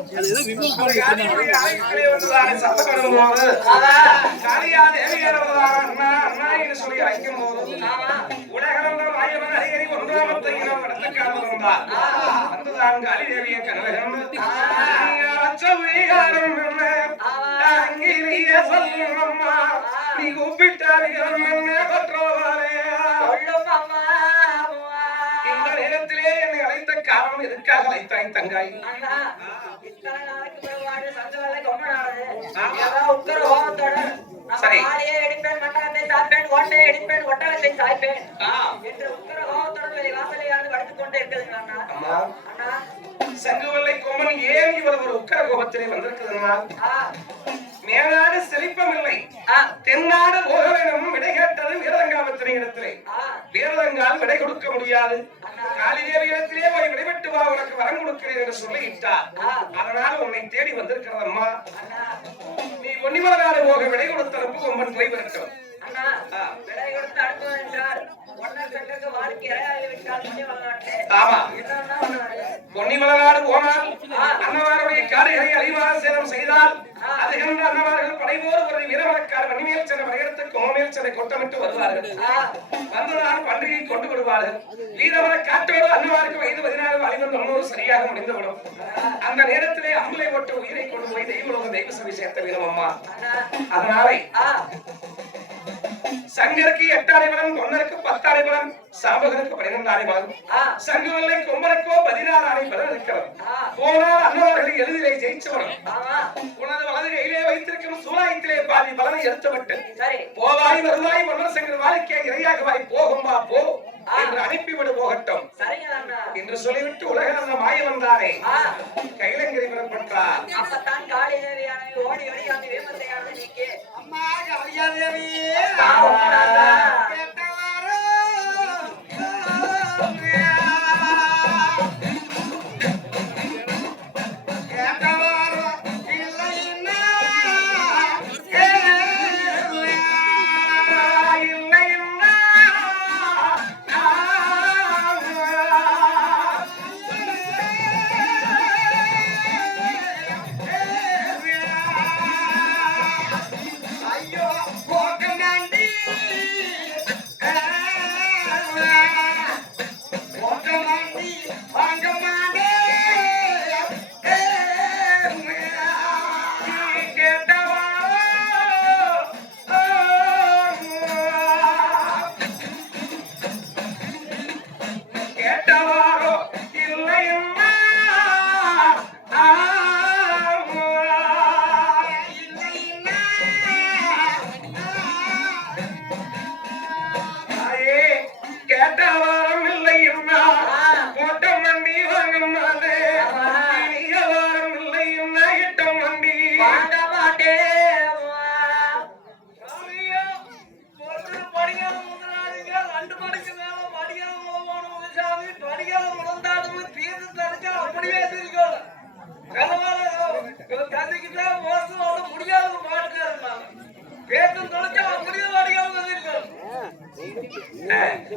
காளியுடைய அழைப்பிலே வந்ததான சத்தம் வரும்போது, காளியா தேவியர் வந்ததான அண்ணா, அண்ணா என்று சொல்லி அழைக்கும் போது, உலகளந்த மாயவன் சரி. ஆ, அம்மா சங்குவல்லை கோமன் ஏன் இவர் ஒரு உக்கர கோபத்திலே வந்திருக்குதுன்னா? மேலாடு செழிப்பமில்லை. தென்னாடு போக வேணும் விடை கேட்டது வீரதங்காமத்தினை இடத்திலே வீரதங்கால் விடை கொடுக்க முடியாது. காளிதேவி இடத்திலே போய் விடைபெட்டு வா உனக்கு வரம் கொடுக்கிறேன் என்று சொல்லிவிட்டார். அதனால் உன்னை தேடி வந்திருக்கிறது அம்மா. நீ பொன்னிமலநாடு போக விடை கொடுத்த அனுப்பு கொம்பன் போய் வரட்டும். பொன்னிமலநாடு போனால் அன்னவாருடைய காடுகளை அழிவாக சேதம் செய்தால் அதுகின்ற அன்னவார்கள் படைபோர் ஒரு வீரவழக்கார் மணிமேல் சென்ற மலையத்துக்கு ஓமேல் சென்னை கொட்டமிட்டு வருவார்கள். வந்ததால் பண்டிகை கொண்டு விடுவார்கள். வீரவர காட்டோடு அண்ணவாருக்கு வயது பதினாறு அழிந்து தொண்ணூறு சரியாக முடிந்துவிடும். அந்த நேரத்திலே அம்பளை ஓட்டு உயிரை கொண்டு போய் தெய்வலோக தெய்வ சபை சேர்த்த வீரம் அம்மா. அதனாலே சங்கருக்கு எட்டாரை பலன் பொன்னருக்கு பத்தாரை பலன் சாம்பகனுக்கு பன்னிரெண்டாரை பலன். சங்கவில்லை கொம்பனுக்கோ பதினாறு ஆணை பலன் இருக்கிறது. போனால் அன்னவர்களை எளிதிலே ஜெயிச்சவனும் சூலாயத்திலே பாதி பலனை எடுத்துவிட்டு போவாய் வருவாய் மன்னர் சங்கர் வாழ்க்கையை இரையாகவாய் போகும் வா போ என்று அனுப்பிவிடு போகட்டும். என்று சொல்லிவிட்டு உலக மாய வந்தாரே கைலங்கிரி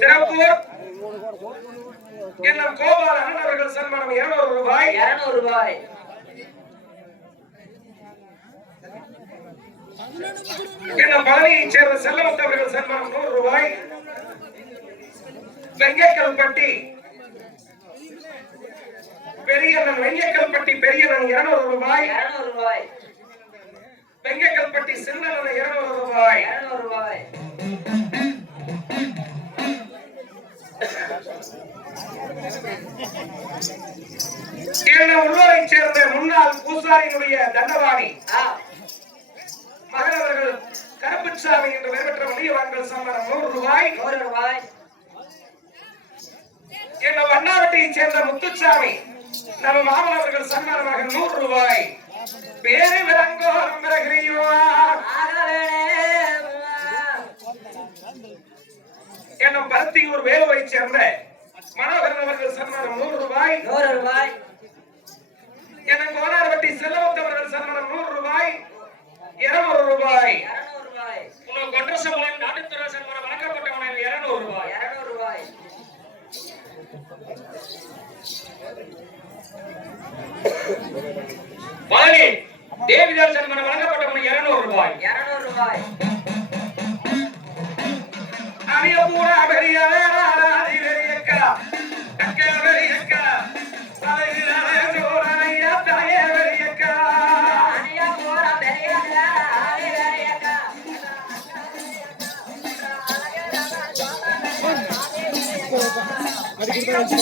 திருப்பூர் என்னும் கோபால அண்ணவர்கள் சன்மானம் இருநூறு ரூபாய். இருநூறு ரூபாய். என்னும் பழனியைச் சேர்ந்த செல்லமுத்தவர்கள் சன்மானம் நூறு ரூபாய். வெங்கைக்கல்பட்டி பெரியண்ணன் வெங்கைக்கல்பட்டி பெரியண்ணன் இருநூறு ரூபாய். இருநூறு ரூபாய். வெங்கைக்கல்பட்டி சின்னண்ணன் இருநூறு ரூபாய். இருநூறு ரூபாய். என்ன உள்ளூரைச் சேர்ந்த முன்னாள் பூசாரியினுடைய தண்டவாணி மகனவர்கள் கருப்புச்சாமி என்று பெயர் பெற்ற முடியவான்கள் சம்பளம் நூறு ரூபாய். நூறு ரூபாய். என்ன வண்ணாவட்டியைச் சேர்ந்த முத்துச்சாமி நம்ம மாமன் அவர்கள் சன்மானமாக நூறு ரூபாய். பேரு விளங்கோரம் பிறகிறியுவா என்னும் பருத்தியூர் வேலுவைச் சேர்ந்த மனோகரன் அவர்கள் சன்மானம் நூறு ரூபாய். நூறு ரூபாய். என்ன கோனார்பட்டி செல்லவத்தவர்கள் சன்மானம் நூறு ரூபாய். இருநூறு ரூபாய். வட்டி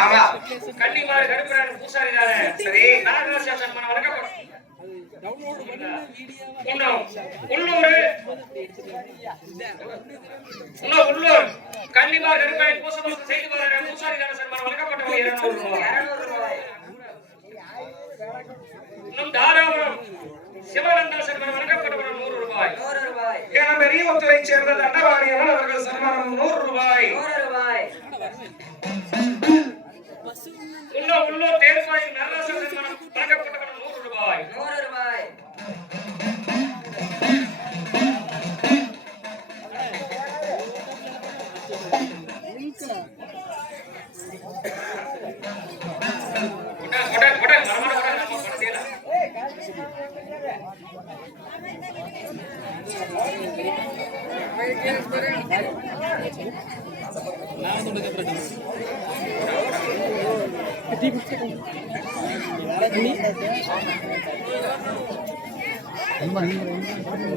ஆமா. பூசாரி தானே சரி நாகராஜா வழங்கப்படும் உள்ளூர். உள்ளூர். கன்னிமார் பூசமலுக்கு செய்து வர பூசாரி தானே சன்மானம் வழங்கப்பட்டவங்க இருநூறு ரூபாய் இன்னும் தாராபுரம் சிவனந்தா சன்மானம் வழங்கப்பட்டவங்க நூறு ரூபாய். நூறு என பெரியமுத்துவை சேர்ந்த தண்டவாணியவன் அவர்கள் சன்மானம் நூறு ரூபாய். நூறு ரூபாய். இன்னும் உள்ளூர் தேர்வாயில் நல்லாச சன்மானம் வழங்கப்பட்டவங்க நூறு ரூபாய்.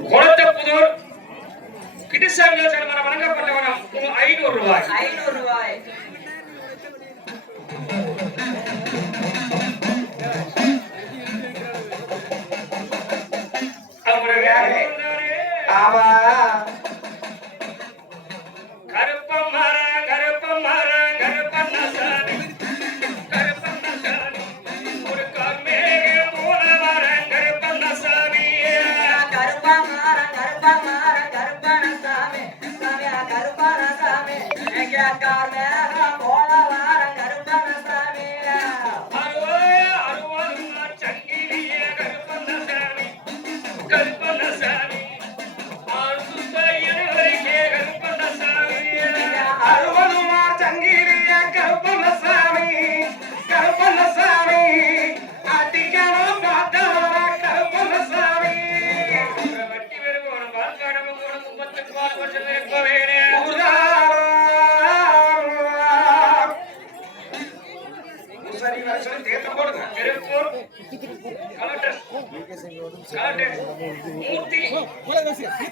குளத்தப்புதூர் கிருஷ்ணங்க சன்மானம் வழங்கப்பட்டவனம் ஐநூறு ரூபாய். ஐநூறு ரூபாய். கருப்பன சாமி கார் மூர்த்தி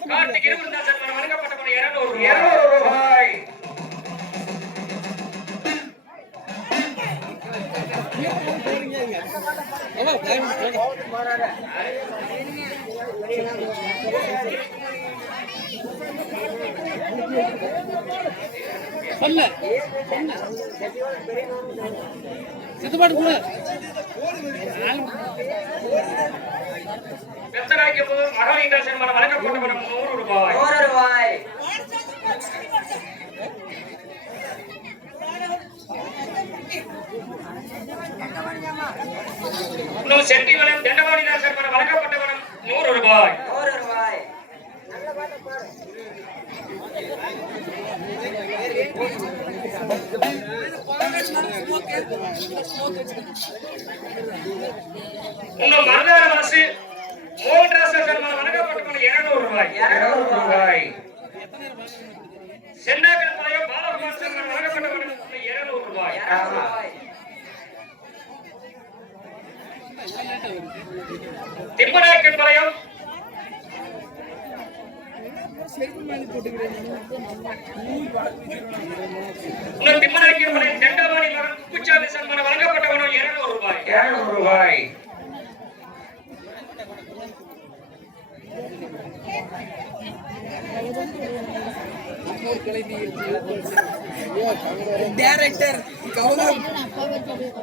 கார்த்திக் இருபதாசன் வழங்கப்பட்ட இருநூறு ரூபாய் ரூபாய் பெத்தராக்கிய போது மகாலிங்காசன் வழங்கப்பட்ட நூறு ரூபாய் நூறு ரூபாய் இன்னும் செட்டிவளம் தண்டவாணிதாசன் வழங்கப்பட்ட நூறு ரூபாய் நூறு ரூபாய் இன்னும் மருதார அரசு மோகன்ராசன் வழங்கப்பட்ட இருநூறு ரூபாய் இருநூறு ரூபாய் ரூபாய் சென்னாக்கல் பாளையம் பாலகுமார் சர்மன் இருநூறு ரூபாய். திம்மநாயக்கன் பாளையம். திம்மநாயக்கன் பாளையம் தண்டவாணி குப்புச்சாமி சன்மானம் வழங்கப்பட்டவனும் இருநூறு ரூபாய். இருநூறு ரூபாய். டைரக்டர் கௌதம்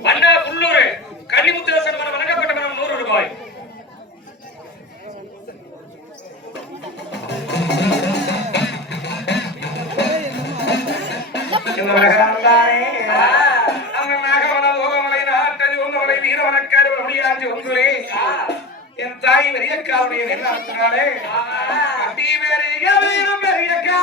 வண்டா புல்லூர் கன்னிமுத்து சன்மானம் வழங்கப்பட்ட பணம் நூறு ரூபாய் இந்த மகனாலே அந்த நாகவன ஓகமலை நாட்டல் உங்கமலை வீரவனக்காரி முடியாஞ்சி ஒன்றுலே என் தாய் பெரியக்காவுடைய அடி பெரிய பெரியக்கா.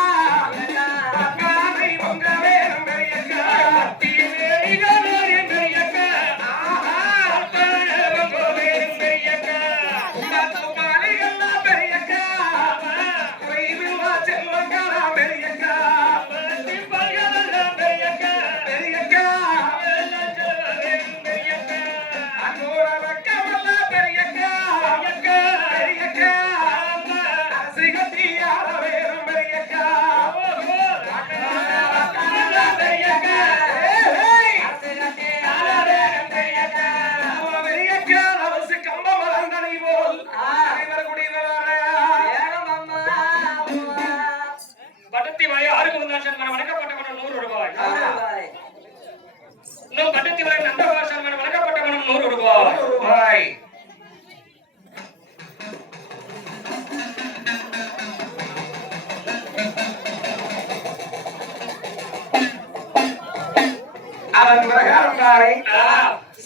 தானே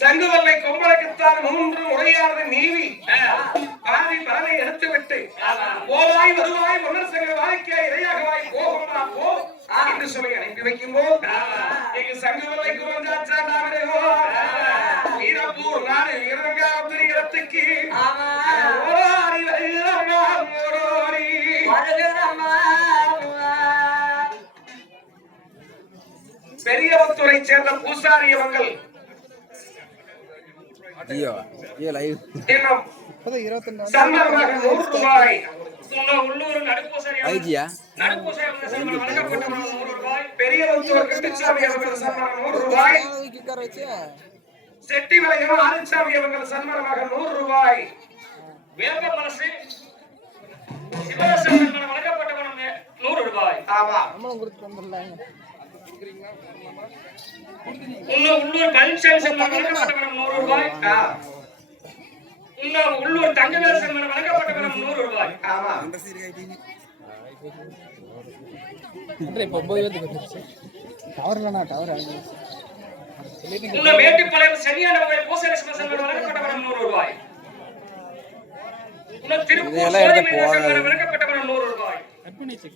சங்குவல்லை கொம்பளக்குத்தான் மூன்று முறையானது நீவி. பாதி பலனை எடுத்துவிட்டு ஓவாய் வருவாய் மன்னர் சங்க வாழ்க்கையாய் இரையாகவாய் போகும் நான் போ. என்று சொல்லி அனுப்பி வைக்கும் போது எங்க சங்குவல்லை குருவந்தாச்சா நாமரே வீரப்பூர் நாடு வீரங்காபுரி இடத்துக்கு. ஓடி பெரியவத்துறை சேர்ந்த பூசாரி இன்னும் சம்பளமாக நூறு ரூபாய். உள்ளூர் நடுப்பூசரி நடுப்பூசரி அவங்க சன்மானம் வழங்கப்பட்ட பணம் நூறு ரூபாய். பெரியவத்துவர் கட்டுச்சாமி அவர்கள் சன்மானம் நூறு ரூபாய். செட்டிமலையம் ஆரிச்சாமி அவர்கள் சன்மானமாக நூறு ரூபாய். வேப்ப மனசு. சிவரசன் சன்மானம் வழங்கப்பட்ட பணம் நூறு ரூபாய். ஆமா உள்ளூர் கல்ச்சர் நூறு உள்ளூர் தங்கவேல் சம்மன் வழங்கப்பட்டவனம் நூறு மேட்டுப்பாளையம் சரியானவர்கள் பூசரசம சம்மன் வழங்கப்பட்டவனம் நூறு ரூபாய். திருப்பூர் வழங்கப்பட்டவனம் நூறு